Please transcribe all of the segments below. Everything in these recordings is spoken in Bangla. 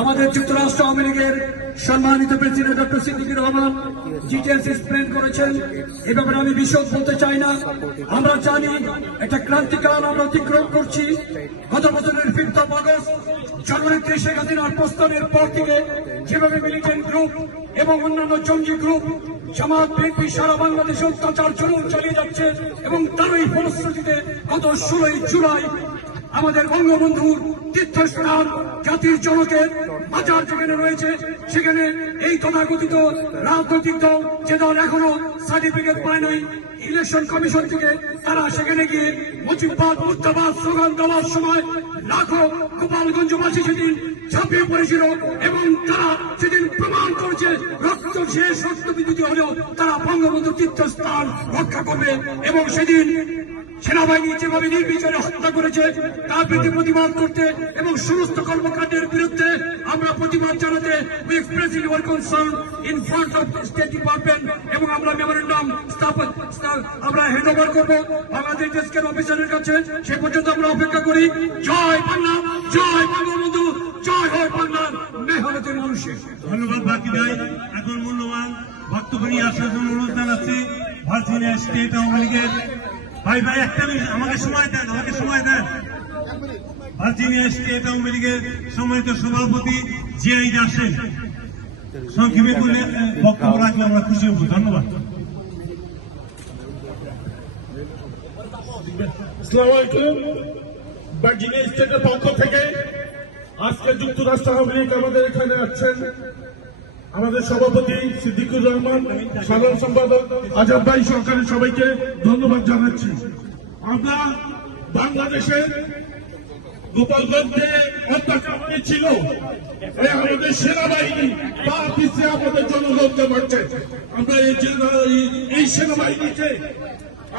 আমাদের যুক্তরাষ্ট্র আওয়ামী লীগের সম্মানিত president doctor Siddiqur Rahman details explain করেছেন। এ ব্যাপারে আমি বিশদ বলতে চাই না। আমরা জানি একটা ক্রান্তিকাল আমরা অতিক্রম করছি। গত বছরের 5 আগস্ট জননেত্রী শেখ হাসিনার প্রস্থানের পর থেকে যেভাবে মিলিটেন্ট গ্রুপ এবং অন্যান্য জঙ্গি গ্রুপ জামাত বিএনপি সারা বাংলাদেশে অত্যাচার জুলুম চালিয়ে যাচ্ছে এবং তারই ফলশ্রুতিতে গত 16 জুলাই আমাদের বঙ্গবন্ধুর তীর্থস্থান জাতির জনকের মাজার যেখানে রয়েছে, সেখানে এই তথাকথিত রাজনৈতিক দল যে দল এখনো সার্টিফিকেট পায় নাই ইলেকশন কমিশন থেকে, তারা সেখানে গিয়ে মুজিববাদ মুর্দাবাদ স্লোগান দেওয়ার সময় লাখো গোপালগঞ্জবাসী সেদিন ঝাঁপিয়ে পড়েছিল এবং তারা সেদিন প্রমাণ করেছে রক্ত শেষ রক্তবিদ্যুৎ হলেও তারা বঙ্গবন্ধুর তীর্থস্থান রক্ষা করবে। এবং সেদিন সেনাবাহিনী যেভাবে নির্বিচারে হত্যা করেছে তার প্রতি প্রতিবাদ করতে এবং সমস্ত কর্মকাণ্ডের বিরুদ্ধে আমরা প্রতিবাদ জানাতে we express hour concern in front of state department এবং আমরা মেমোরেন্ডাম আমরা হ্যান্ড ওভার করবো বাংলাদেশ ডেস্কের অফিসারের কাছে। সে পর্যন্ত আমরা অপেক্ষা করি। জয় বাংলা, জয় বঙ্গবন্ধু, জয় হয় বাংলার মেহনতের মানুষের। ধন্যবাদ বাকি ভাই। এখন মূল্যবান বক্তব্য নিয়ে আসার জন্য অনুরোধ জানাচ্ছি ভার্জিনিয়া স্টেট আওয়ামী লীগের ভাই একটা মিনিট আমাকে সময় দেন, ভার্জিনিয়া স্টেট আওয়ামী লীগের সম্মানিত সভাপতি জিআই আসেন, সংক্ষেপে বলে বক্তব্য রাখলে আমরা খুশি হব। ধন্যবাদ। আসসালামু আলাইকুম। ভার্জিনিয়া স্টেটের পক্ষ থেকে আজকে যুক্তরাষ্ট্র আওয়ামী লীগ আমাদের এখানে আছেন আমাদের সভাপতি সিদ্দিকুর রহমান, সাধারণ সম্পাদক আজাদ ভাই সরকারের সবাইকে ধন্যবাদ জানাচ্ছি। আমরা বাংলাদেশের গোপালগঞ্জে হত্যাকাণ্ড ছিল, আমাদের সেনাবাহিনী পা পিছিয়ে আমাদের জনগণকে মারছে। আমরা এই সেনাবাহিনীকে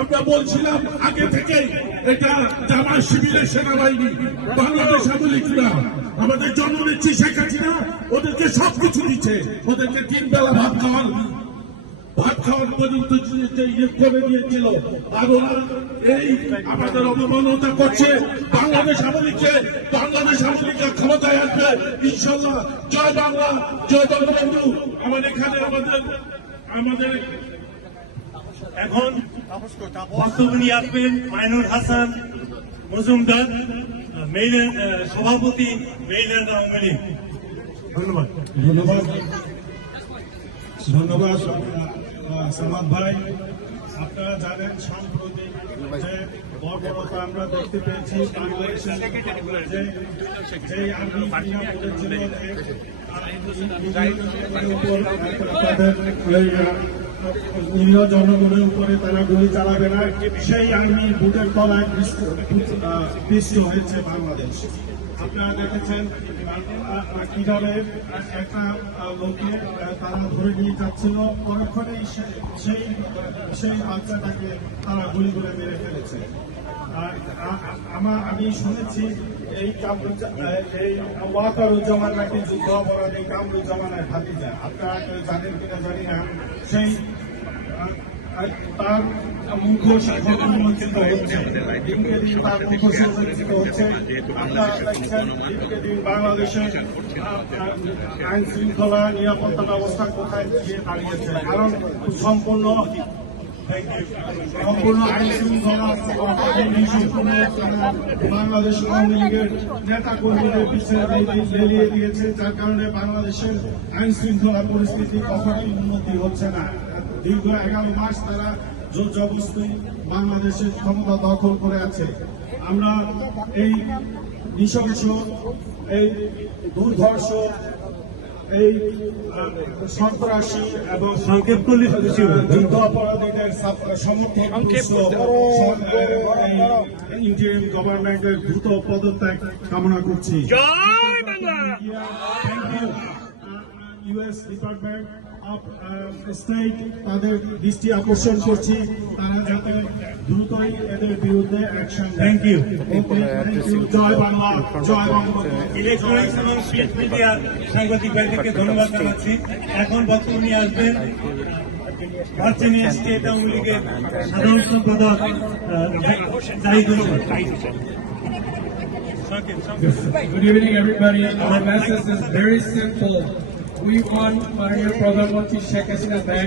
আমরা বলছিলাম আগে থেকে এটা জামাত শিবিরের সেনাবাহিনী, বাংলাদেশ আওয়ামী লীগ না। আমাদের জননেত্রী শেখ হাসিনা ওদেরকে সবকিছু দিচ্ছে, ওদেরকে 3 বেলা ভাত খাওয়ার পর্যন্ত করে দিয়েছিল। আর ওরা এই আমাদের অবমাননা করছে। বাংলাদেশ আওয়ামী লীগকে ক্ষমতায় আসবে ইনশাল্লাহ। জয় বাংলা, জয় বঙ্গবন্ধু। আমাদের এখানে আমাদের এখন বক্তব্য নিয়ে আসবেন মাইনুর হাসান মজুমদার, সভাপতি মেইল্যান্ড আওয়ামী লীগ। ধন্যবাদ। ধন্যবাদ সামাদ ভাই। আপনারা জানেন সম্প্রতি যে বর্বরতা আমরা দেখতে পেয়েছি বাংলাদেশের যে আর্মি বলেছিল তাদের নিরীহ জনগণের উপরে তারা গুলি চালাবে না, সেই আর্মি বুটের তলায় পিষ্ট হয়েছে বাংলাদেশ। আপনারা দেখেছেন কিভাবে একটা লোকে তারা ধরে নিয়ে যাচ্ছিল, পরক্ষণেই সেই বাচ্চাটাকে তারা গুলি করে মেরে ফেলেছে। আমি শুনেছি এই ওয়াকারুজ্জামান নাকি যুদ্ধ অপরাধী কামরুজ্জামানের ভাতিজা, আপনারা কেউ জানেন কিনা জানি না। সেই তার মুখোশ উন্মোচিত হচ্ছে, দিনকে দিন তার মুখোশ উন্মোচিত হচ্ছে। আপনারা দেখছেন দিনকে দিন বাংলাদেশের আইন শৃঙ্খলা নিরাপত্তা ব্যবস্থা কোথায় গিয়ে দাঁড়িয়েছে। কারণ সম্পূর্ণ আইন শৃঙ্খলা বাংলাদেশ আওয়ামী লীগের নেতা কর্মীদের পিছনে লেলিয়ে দিয়েছে, যার কারণে বাংলাদেশের আইন শৃঙ্খলা পরিস্থিতি কখনোই উন্নতি হচ্ছে না। দীর্ঘ 11 মাস তারা জোর জবরদস্তি বাংলাদেশের ক্ষমতা দখল করে আছে। আমরা এই নৃশংস, এই দুর্ধর্ষ, এই সন্ত্রাসী এবং যুদ্ধ অপরাধীদের সমর্থন ইন্ডিয়ান গভর্নমেন্টের দ্রুত পদত্যাগ কামনা করছি। ইউএস ডিপার্টমেন্ট অফ স্টেট তাদের দৃষ্টি আকর্ষণ করছি, তারা যাতে দ্রুতই এদের বিরুদ্ধে অ্যাকশন। Thank you. জয় বাংলা, জয় বঙ্গবন্ধু। ইলেকট্রনিক্স এবং প্রিন্ট মিডিয়ার সাংবাদিক ভাইদেরকে ধন্যবাদ জানাচ্ছি। এখন বক্তব্য নিয়ে আসবেন ভার্জিনিয়া স্টেট আওয়ামী লীগের সাধারণ সম্পাদক Zahidul Good evening, everybody. Our message is very simple. We want Mayor Pradhan Mantri Sheikh Hasina back.